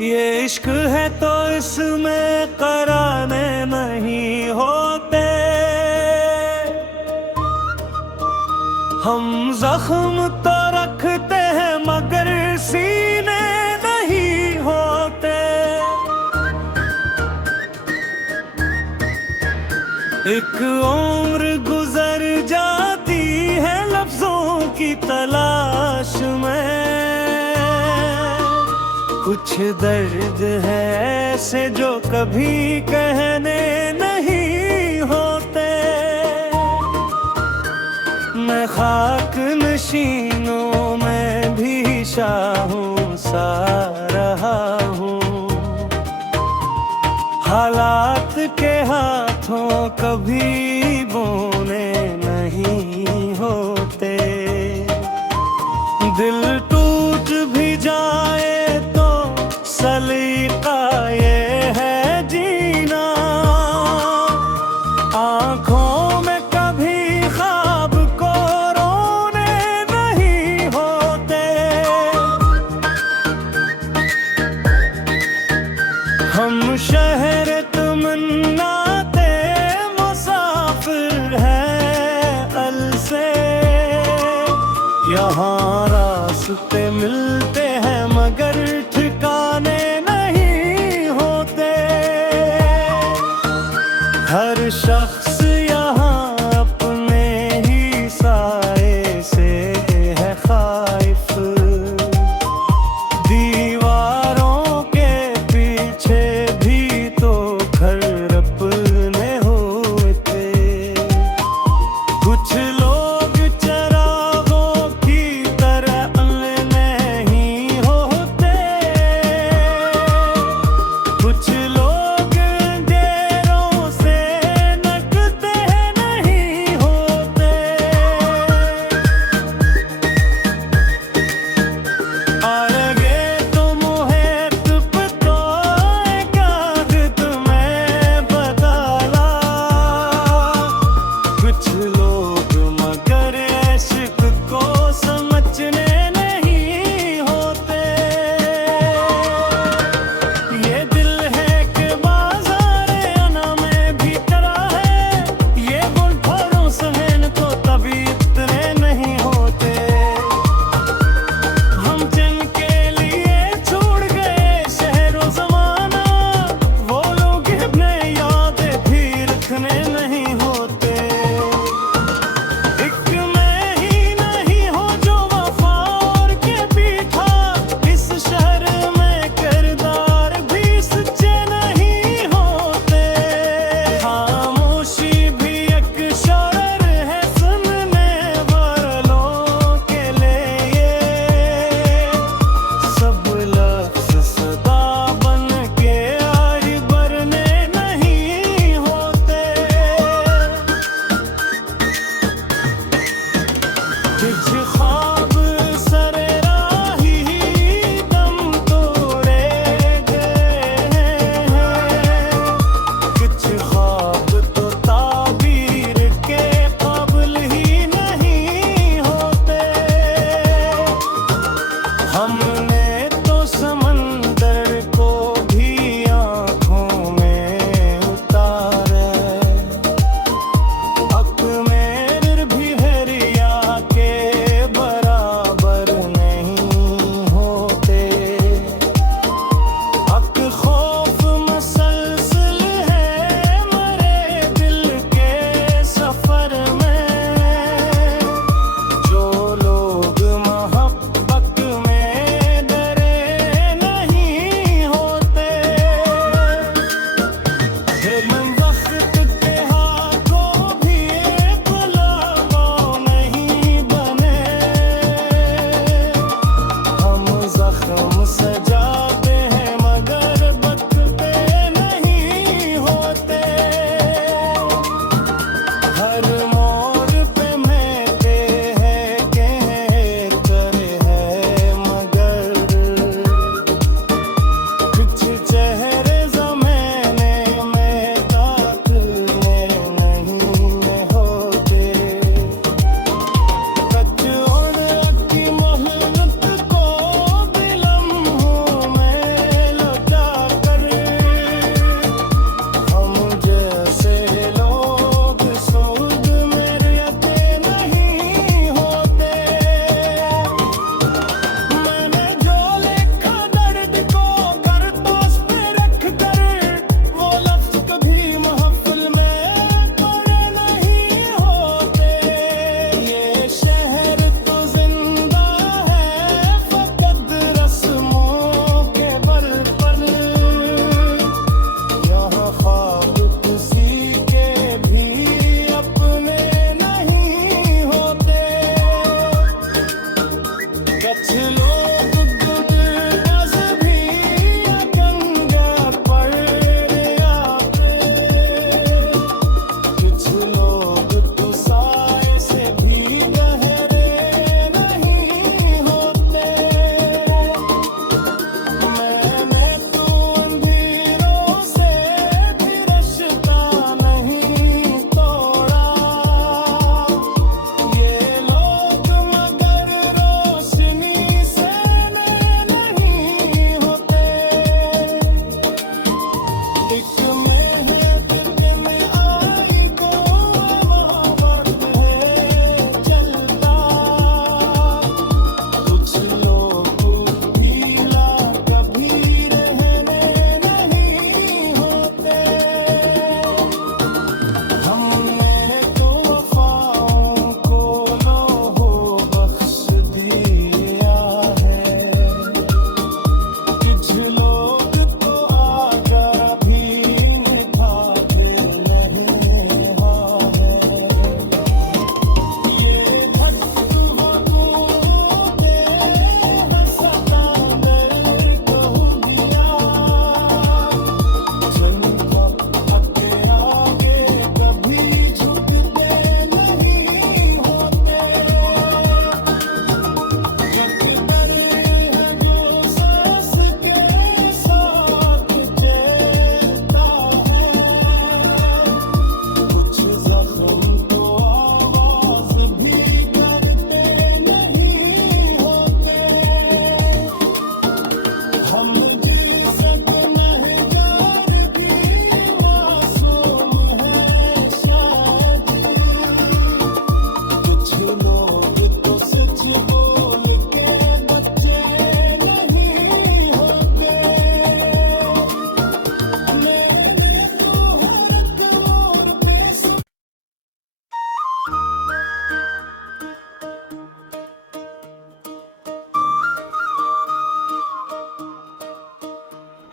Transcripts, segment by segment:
ये इश्क है तो इसमें कराने नहीं होते। हम जख्म तो रखते हैं मगर सीने नहीं होते। एक उम्र गुजर जाती है लफ्जों की तलाश में। कुछ दर्द है ऐसे जो कभी कहने नहीं होते। मैं खाक नशीनों में भी शाहों सा रहा हूँ। हालात के हाथों कभी बोने नहीं होते। दिल टूट भी जाए तो सलीका ये है जीना। आँखों में कभी ख्वाब को रोने नहीं होते। हम शहर तमन्नाते मुसाफिर हैं अल से। यहाँ रास्ते मिलते हैं मगर ठिकाने नहीं होते। हर शख्स यहाँ अपने ही साए से है खाइफ। दीवारों के पीछे भी तो घर अपने होते। कुछ लोग चरागों की तरह नहीं होते। कुछ लोग अंधेरों से नकते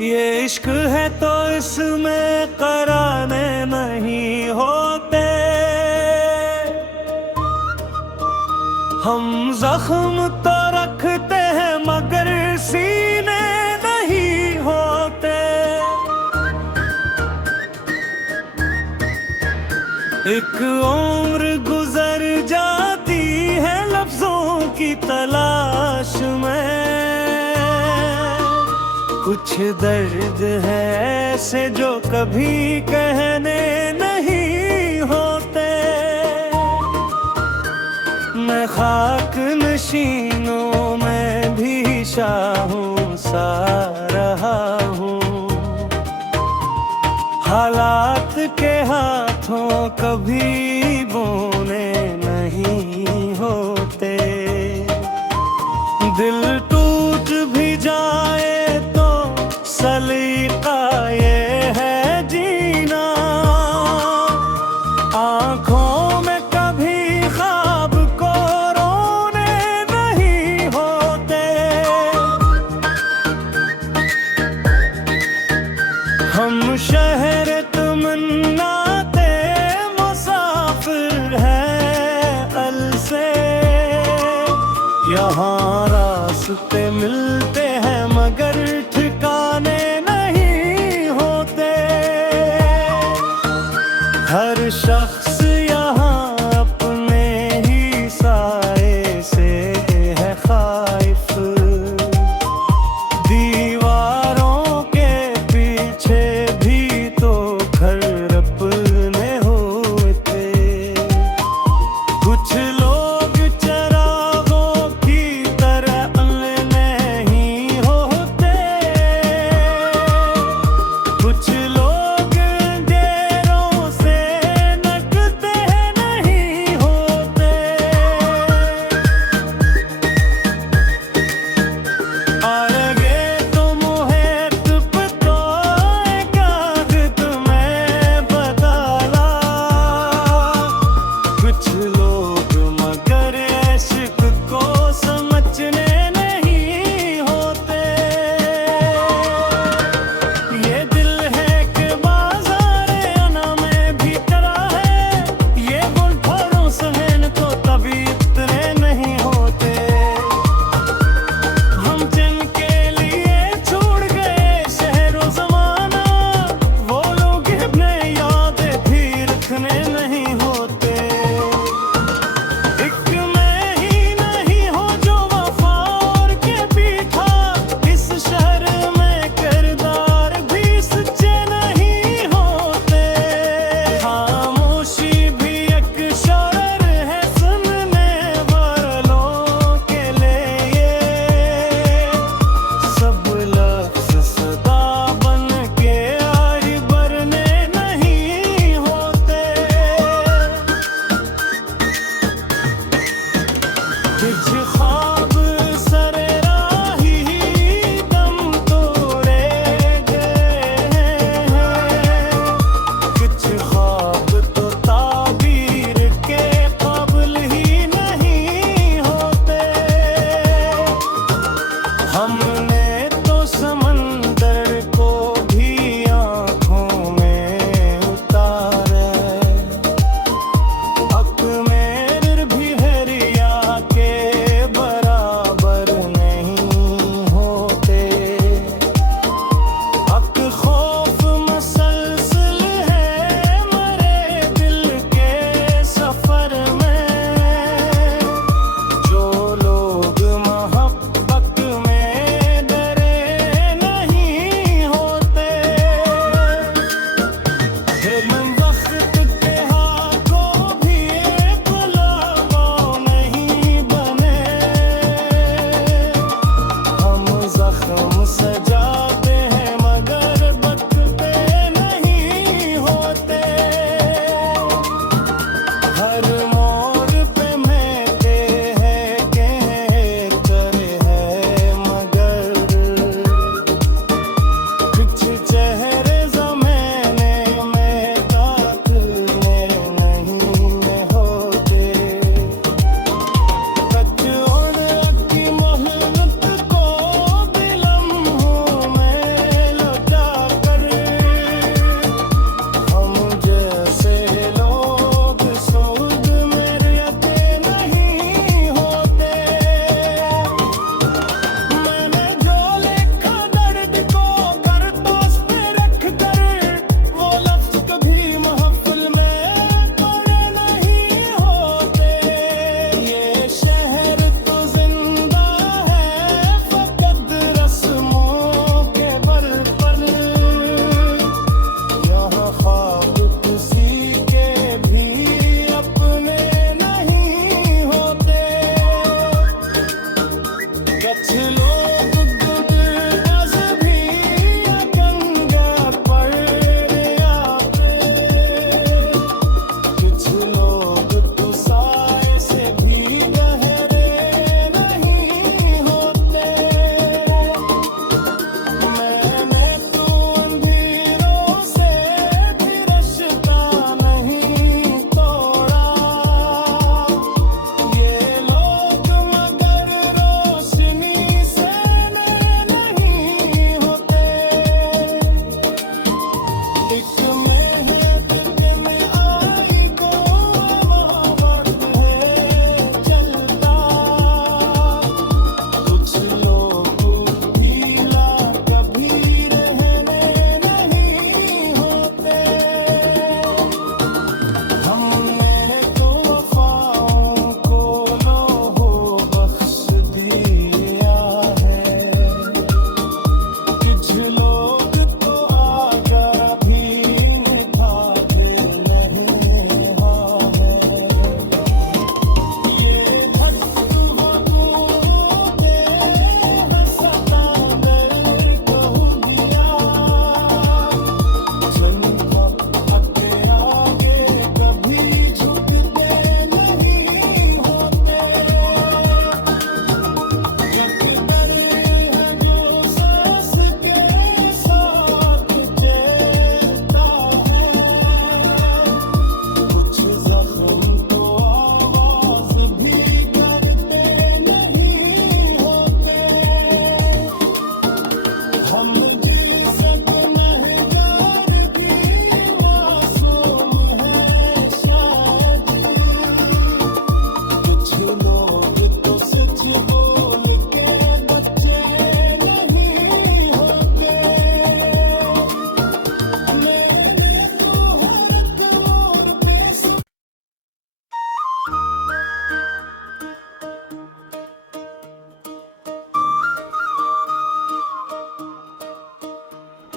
ये इश्क है तो इसमें कराने नहीं होते। हम जख्म तो रखते हैं मगर सीने नहीं होते। एक उम्र गुजर जाती है लफ्जों की तलाश में। कुछ दर्द है ऐसे जो कभी कहने नहीं होते। मैं खाक नशीनों में भी शाहों सा रहा हूँ। हालात के हाथों कभी बोने नहीं होते। दिल टूट भी जाए तो सलीका ये है जीना। आँखों में कभी ख्वाब को रोने नहीं होते। हम शहर तमन्नाते मुसाफिर हैं अल से। यहाँ रास्ते मिलते हैं मगर ठिकाने नहीं होते। हर शख्स यहाँ अपने ही साए से है खाइफ। दीवारों के पीछे भी तो घर अपने हुए थे। कुछ लोग चरागों की तरह नहीं होते। कुछ लोग अंधेरों से नकते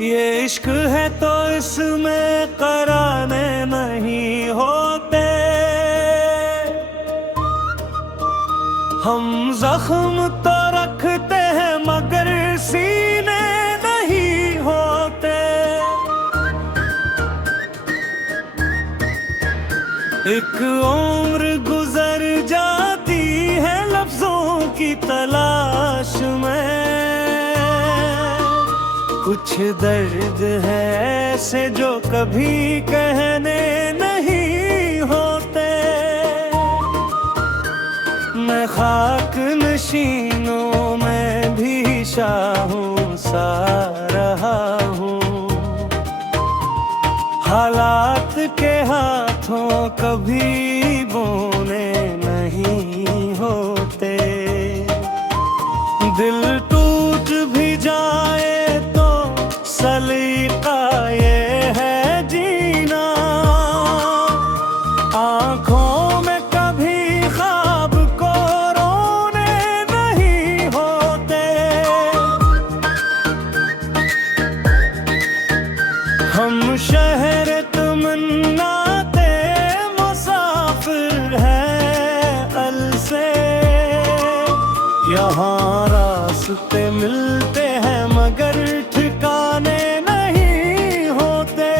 ये इश्क है तो इसमें कराने नहीं होते। हम जख्म तो रखते हैं मगर सीने नहीं होते। एक उम्र गुजर जाती है लफ्जों की तलाश में। कुछ दर्द है ऐसे जो कभी कहने नहीं होते। मैं खाक नशीनों में भी शाहों सा रहा हूँ। हालात के हाथों कभी बोने नहीं होते। दिल टूट भी जाए तो सलीका ये है जीना। आँखों में कभी ख्वाब को रोने नहीं होते। हम शहर तमन्नाते मुसाफिर हैं अल से। यहाँ रास्ते मिलते हैं मगर ठिकाने नहीं होते।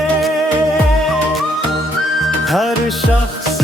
हर शख्स